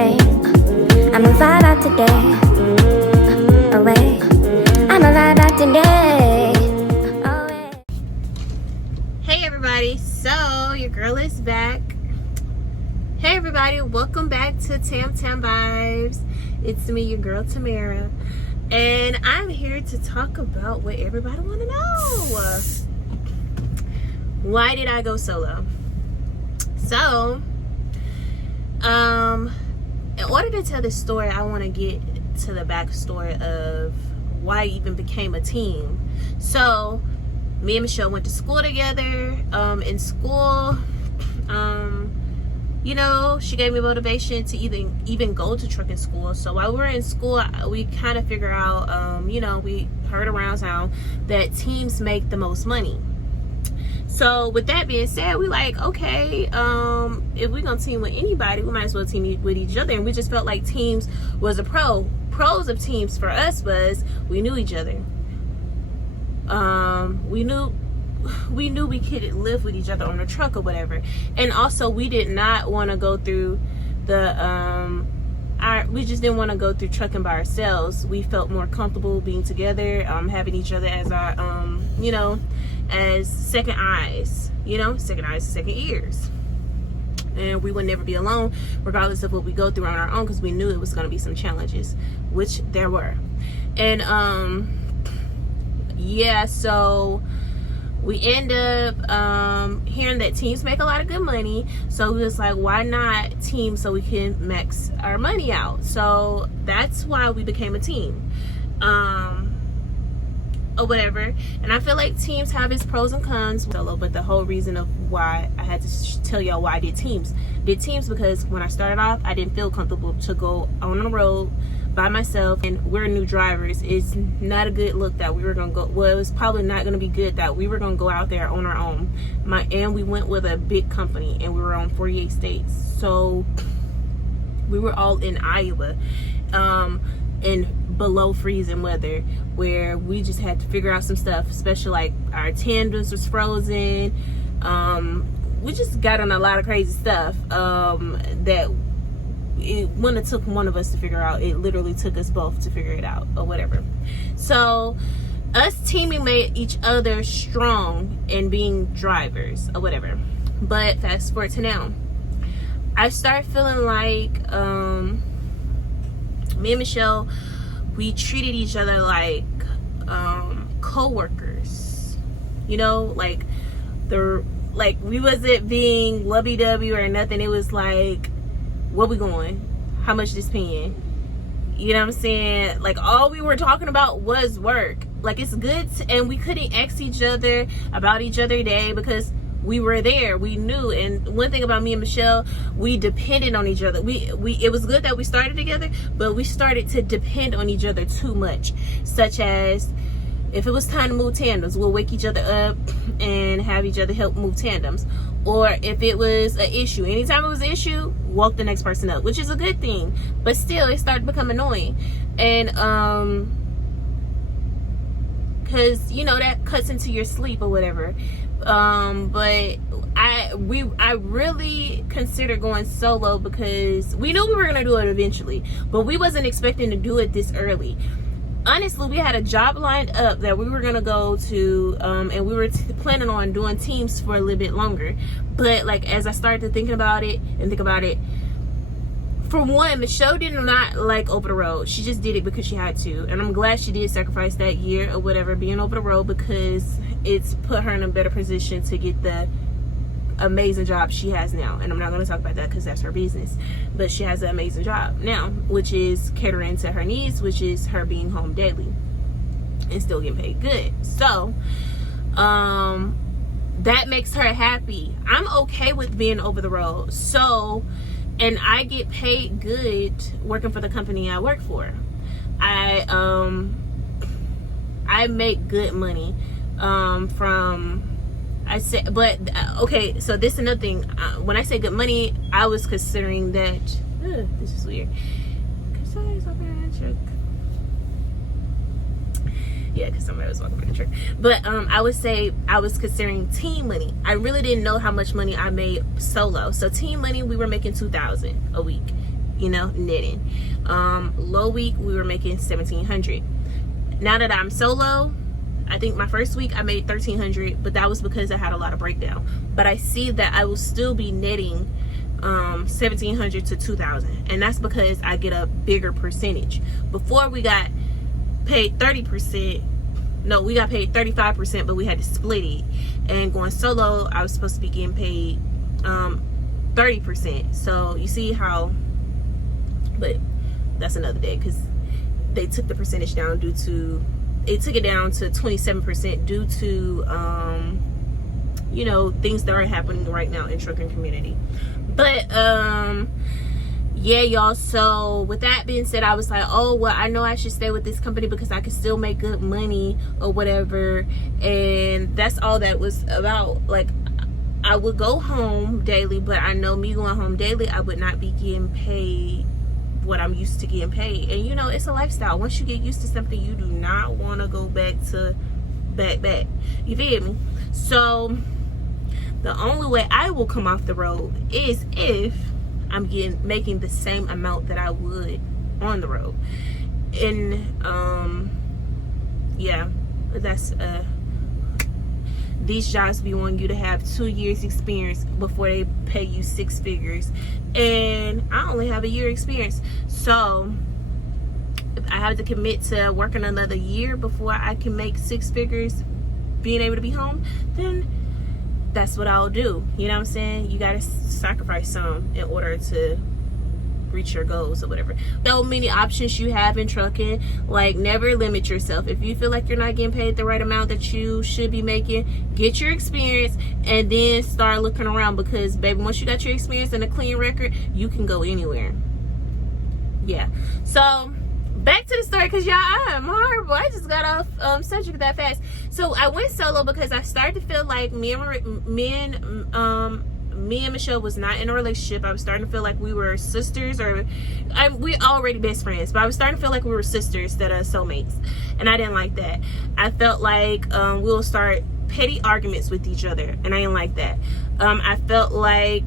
Ay, I'ma vibe out today. Oh wait, I'ma vibe out today. Oh wait. Hey everybody, so your girl is back. Hey everybody, welcome back to Tam Tam Vibes. It's me, your girl Tamara, and I'm here to talk about what everybody want to know. Why did I go solo? So, in order to tell this story, I want to get to the backstory of why I even became a team. So, me and Michelle went to school together. In school, you know, she gave me motivation to even go to trucking school. So while we were in school, we kind of figured out, you know, we heard around town that teams make the most money. So with that being said, we like, okay, if we're gonna team with anybody, we might as well team with each other. And we just felt like teams was a pros of teams for us was we knew each other. We knew we could live with each other on the truck or whatever. And also we did not want to go through we just didn't want to go through trucking by ourselves. We felt more comfortable being together, having each other as our you know, as second eyes, second ears. And we would never be alone regardless of what we go through on our own, because we knew it was going to be some challenges, which there were. And yeah, so we end up hearing that teams make a lot of good money. So we was like, why not team so we can max our money out? So that's why we became a team. Or whatever. And I feel like teams have its pros and cons, but the whole reason of why I had to tell y'all why I did teams because when I started off, I didn't feel comfortable to go on the road by myself, and we're new drivers. It's not a good look that we were gonna go, well, it was probably not gonna be good that we were gonna go out there on our own. And we went with a big company, and we were on 48 states, so we were all in Iowa, in below freezing weather, where we just had to figure out some stuff, especially like our tandems was frozen. We just got on a lot of crazy stuff that it wouldn't have took one of us to figure out. It literally took us both to figure it out or whatever. So us teaming made each other strong in being drivers or whatever. But fast forward to now, I start feeling like me and Michelle, we treated each other like co-workers, you know, like we wasn't being lovey-dovey or nothing. It was like, where we going, how much this paying, you know what I'm saying? Like, all we were talking about was work. Like, it's good and we couldn't ask each other about each other day because we were there, we knew. And one thing about me and Michelle, we depended on each other. It was good that we started together, but we started to depend on each other too much, such as if it was time to move tandems, we'll wake each other up and have each other help move tandems. Or if it was an issue, anytime it was an issue, walk the next person up, which is a good thing, but still it started to become annoying. And because, you know, that cuts into your sleep or whatever. But I really considered going solo because we knew we were gonna do it eventually, but we wasn't expecting to do it this early. Honestly, we had a job lined up that we were gonna go to, and we were planning on doing teams for a little bit longer. But like, as I started to think about it, for one, Michelle did not like over the road. She just did it because she had to, and I'm glad she did sacrifice that year or whatever being over the road, because it's put her in a better position to get the amazing job she has now. And I'm not going to talk about that because that's her business, but she has an amazing job now, which is catering to her needs, which is her being home daily and still getting paid good. So that makes her happy. I'm okay with being over the road. So, and I get paid good working for the company I work for. I make good money okay, so this is another thing. When I say good money, I was considering that this is weird. Yeah, because somebody was walking by the truck. But I would say I was considering team money. I really didn't know how much money I made solo. So team money, we were making $2,000 a week. you know, knitting. Low week we were making $1,700. Now that I'm solo, I think my first week I made $1,300, but that was because I had a lot of breakdown. But I see that I will still be knitting $1,700 to $2,000, and that's because I get a bigger percentage. Before we got paid 30%. No, we got paid 35%, but we had to split it. And going solo, I was supposed to be getting paid 30%. So you see how, but that's another day, because they took the percentage down due to, it took it down to 27% due to you know, things that are happening right now in trucking community. But yeah, y'all, so with that being said, I was like, oh well, I know I should stay with this company because I can still make good money or whatever. And that's all that was about. Like, I would go home daily, but I know me going home daily, I would not be getting paid what I'm used to getting paid. And you know, it's a lifestyle. Once you get used to something, you do not want to go back to back. You feel me? So the only way I will come off the road is if I'm making the same amount that I would on the road. And yeah, that's these jobs be wanting you to have 2 years experience before they pay you 6 figures, and I only have a year experience. So if I have to commit to working another year before I can make 6 figures being able to be home, then that's what I'll do. You know what I'm saying? You gotta sacrifice some in order to reach your goals or whatever. So many options you have in trucking. Like, never limit yourself. If you feel like you're not getting paid the right amount that you should be making, get your experience and then start looking around, because baby, once you got your experience and a clean record, you can go anywhere. Yeah, so back to the story, because y'all, I am horrible. I just got off subject that fast. So I went solo because I started to feel like me and Michelle was not in a relationship. I was starting to feel like we were sisters, or we're already best friends, but I was starting to feel like we were sisters instead of soulmates, and I didn't like that. I felt like we'll start petty arguments with each other, and I didn't like that. I felt like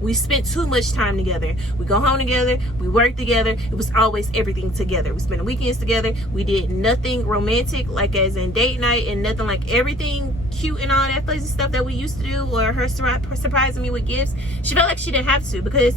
we spent too much time together. We go home together, we work together. It was always everything together. We spent the weekends together. We did nothing romantic, like as in date night, and nothing like everything cute and all that fuzzy stuff that we used to do, or her surprising me with gifts. She felt like she didn't have to, because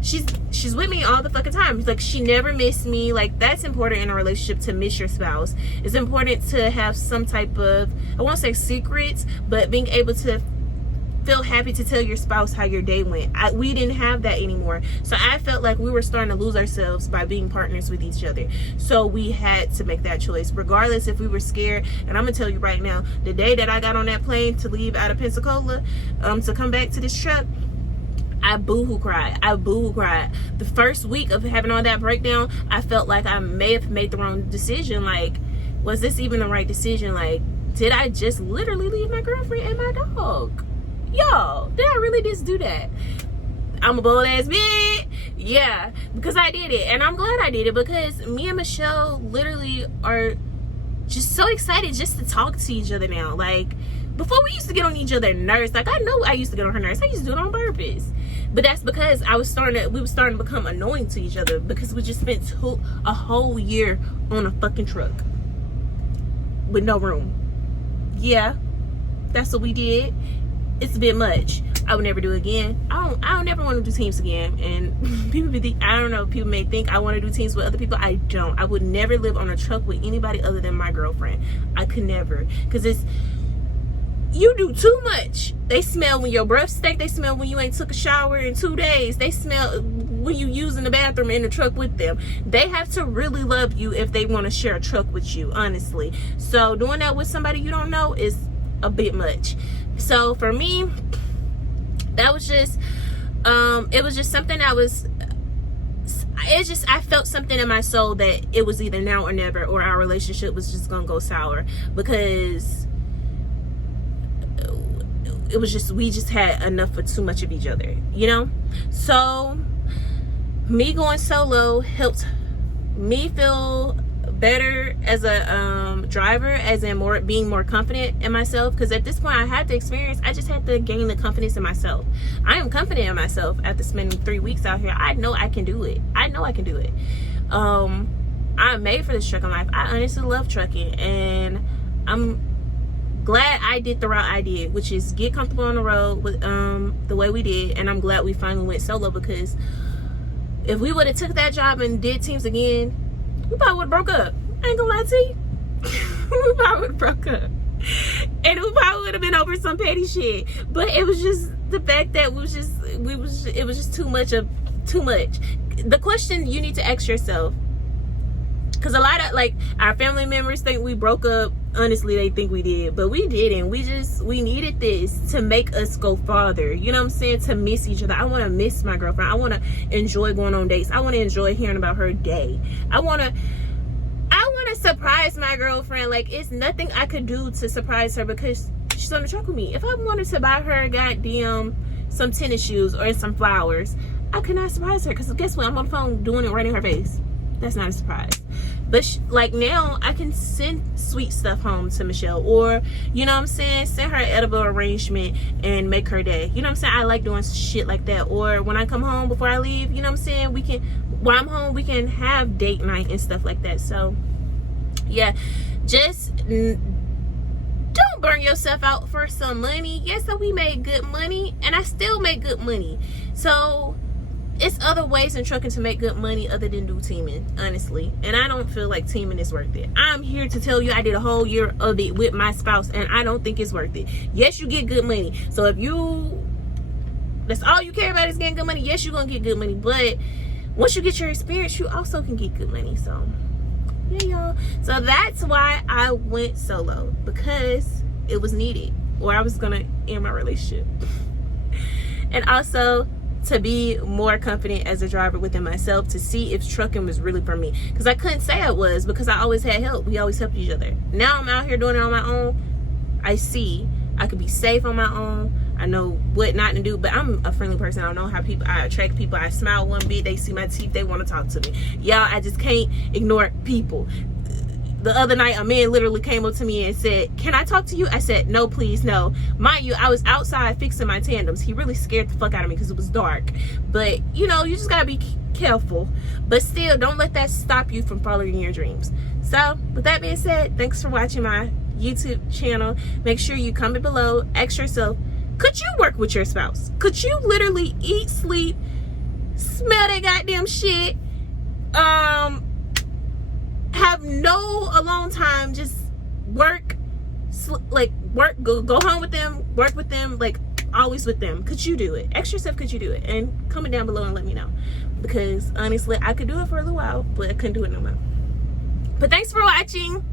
she's with me all the fucking time. Like, she never missed me. Like, that's important in a relationship, to miss your spouse. It's important to have some type of, I won't say secrets, but being able to feel happy to tell your spouse how your day went. We didn't have that anymore. So I felt like we were starting to lose ourselves by being partners with each other. So we had to make that choice, regardless if we were scared. And I'm gonna tell you right now, the day that I got on that plane to leave out of Pensacola to come back to this truck, I boo-hoo cried. The first week of having all that breakdown, I felt like I may have made the wrong decision. Like, was this even the right decision? Like, did I just literally leave my girlfriend and my dog? Yo, did I really just do that? I'm a bold ass bitch. Yeah, because I did it, and I'm glad I did it, because me and Michelle literally are just so excited just to talk to each other now. Like, before, we used to get on each other's nerves. Like, I know I used to get on her nerves. I used to do it on purpose, but that's because we were starting to become annoying to each other, because we just spent a whole year on a fucking truck with no room. Yeah, that's what we did. It's a bit much. I would never do it again. I don't never want to do teams again. And people I don't know, people may think I want to do teams with other people. I don't. I would never live on a truck with anybody other than my girlfriend. I could never, because you do too much. They smell when your breath stink. They smell when you ain't took a shower in 2 days. They smell when you using the bathroom in the truck with them. They have to really love you if they want to share a truck with you, honestly. So doing that with somebody you don't know is a bit much. So for me, that was just it was just something that was, I felt something in my soul that it was either now or never, or our relationship was just gonna go sour, because it was just, we just had enough of too much of each other, you know. So me going solo helped me feel better as a driver, as in being more confident in myself, because at this point I had the experience. I just had to gain the confidence in myself. I am confident in myself after spending 3 weeks out here. I know I can do it. I'm made for this trucking life. I honestly love trucking, and I'm glad I did the route I did, which is get comfortable on the road with the way we did. And I'm glad we finally went solo, because if we would have took that job and did teams again, we probably would have broke up. I ain't gonna lie to you. We probably would have broke up, and we probably would have been over some petty shit. But it was just the fact that it was just too much. The question you need to ask yourself, because a lot of like our family members think we broke up. Honestly, they think we did, but we didn't. We needed this to make us go farther. You know what I'm saying? To miss each other. I want to miss my girlfriend. I want to enjoy going on dates. I want to enjoy hearing about her day. I want to surprise my girlfriend. Like, it's nothing I could do to surprise her because she's on the truck with me. If I wanted to buy her goddamn some tennis shoes or some flowers, I could not surprise her, because guess what? I'm on the phone doing it right in her face. That's not a surprise. But like now I can send sweet stuff home to Michelle, or you know what I'm saying, send her an edible arrangement and make her day. You know what I'm saying? I like doing shit like that. Or when I come home before I leave, you know what I'm saying, while I'm home, we can have date night and stuff like that. So yeah, just don't burn yourself out for some money. Yes, so we made good money, and I still make good money. So it's other ways in trucking to make good money other than do teaming, honestly. And I don't feel like teaming is worth it. I'm here to tell you I did a whole year of it with my spouse, and I don't think it's worth it. Yes, you get good money. So if that's all you care about is getting good money, yes, you're going to get good money. But once you get your experience, you also can get good money. So yeah, y'all. So that's why I went solo, because it was needed, or I was going to end my relationship. And also to be more confident as a driver within myself, to see if trucking was really for me, because I couldn't say I was, because I always had help. We always helped each other. Now I'm out here doing it on my own. I see I could be safe on my own. I know what not to do, but I'm a friendly person. I don't know how I attract people. I smile one bit, they see my teeth, they want to talk to me. Y'all, I just can't ignore people. The other night, a man literally came up to me and said, "Can I talk to you?" I said, "No, please, no." Mind you, I was outside fixing my tandems. He really scared the fuck out of me because it was dark. But, you know, you just gotta be careful. But still, don't let that stop you from following your dreams. So, with that being said, thanks for watching my YouTube channel. Make sure you comment below, ask yourself, could you work with your spouse? Could you literally eat, sleep, smell that goddamn shit, have no alone time, just work, go home with them, work with them, like always with them? Could you do it? Ask yourself, could you do it? And comment down below and let me know, because honestly I could do it for a little while, but I couldn't do it no more. But thanks for watching.